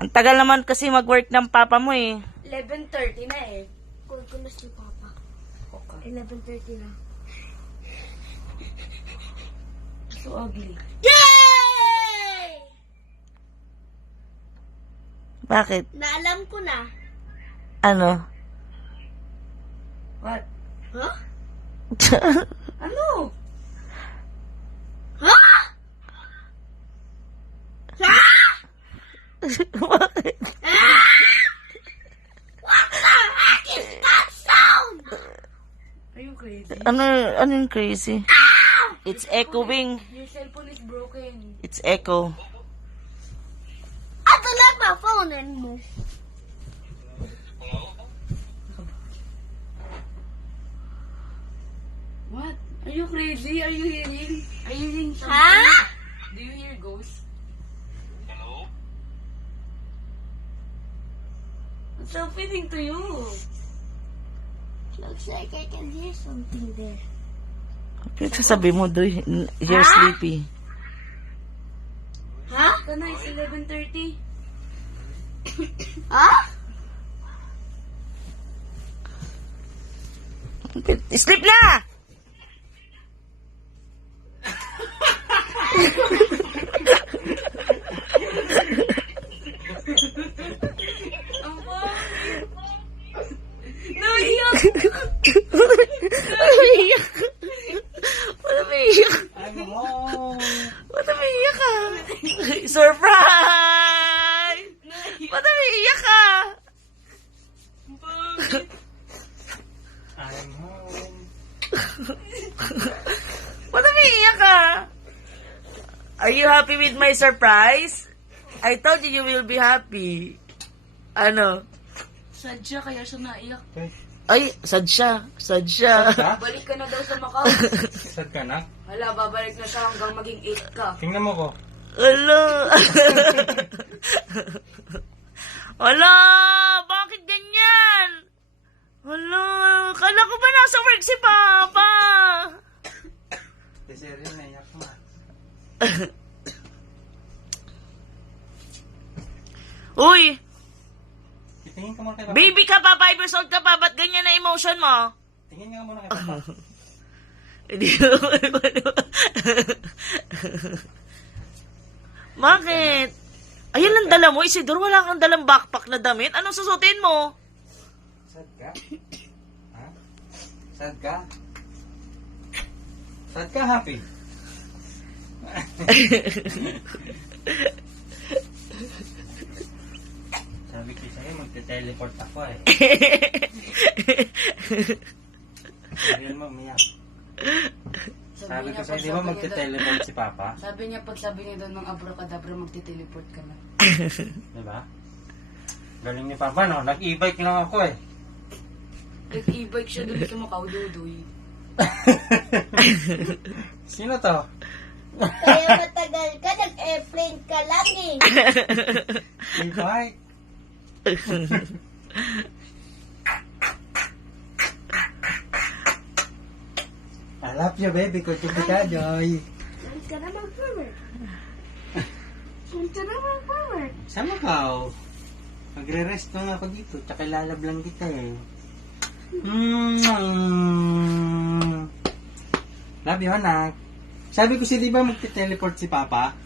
Ang tagal naman kasi mag-work ng papa mo eh. 11:30 na eh. Call ko na si Papa. Okay. 11:30 na. So ugly. Yay! Bakit? Naalam ko na. Ano? What? Huh? Ano? Huh? Bakit? What the heck is that sound? Are you crazy? Ano yung crazy? It's echoing. Your cellphone is broken. It's echo. I don't like my phone anymore. What? Are you crazy? Are you hearing? Are you hearing something? Huh? Do you hear ghosts? What's happening to you? Looks like I can hear something there. Ito sabi mo, you're sleepy. Huh? Kana, it's 11:30. Huh? Sleep na! Ang pangit. Naiyak! Umiiyak. Ba't umiiyak? I'm home. Ba't umiiyak ka? Surprise! Ba't umiiyak ka? Ang pangit. I'm home. Ba't umiiyak ka? Are you happy with my surprise? I told you will be happy. Ano? Sadya, kaya siya naiyak. Ay, sad siya. Sad siya. Ha? Balik ka na daw sa Macau. Sad ka na? Hala, babalik na siya hanggang maging 8 ka. Tingnan mo ko. Ala. Ala, bakit ganyan? Ala, kala ko ba nasa work si Papa? Kasi rin, naiyak mo. Uy, Tingin ka muna kay Papa. baby ka pa, 5 years old ka pa, ba't ganyan na emotion mo? Tingin nga muna kay Papa. Hindi Bakit? Ayun ang dala mo, Isidor, wala kang dalang backpack na damit. Anong susutin mo? Sad ka? Ha? Sad ka? Sad ka, happy? Sabi ko sa'yo, magte-teleport ako eh. Sabihin mo, umiyak. Sabi ko sa'yo, di ba magte-teleport si Papa? Sabi niya, pag sabi niya daw ng abracadabra, magte-teleport ka na. Di ba? Galing ni Papa, no? Nag-e-bike lang ako eh. Nag-e-bike siya doon sa Macau, Dudoy. Sino to? Kaya matagal ka, nag-airplane ka lang eh. E-bike? I love you, baby. Kutubi ka, Joy. Saan ka na mag-work? Saan ka na mag-work? Sa Macau. Magre-rest lang ako dito. Tsaka lalab lang kita eh. Love you, anak. Sabi ko si di ba magte-teleport si Papa?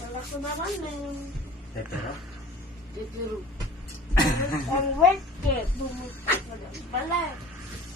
Wala ko na rin. Pero, Pero, Ang work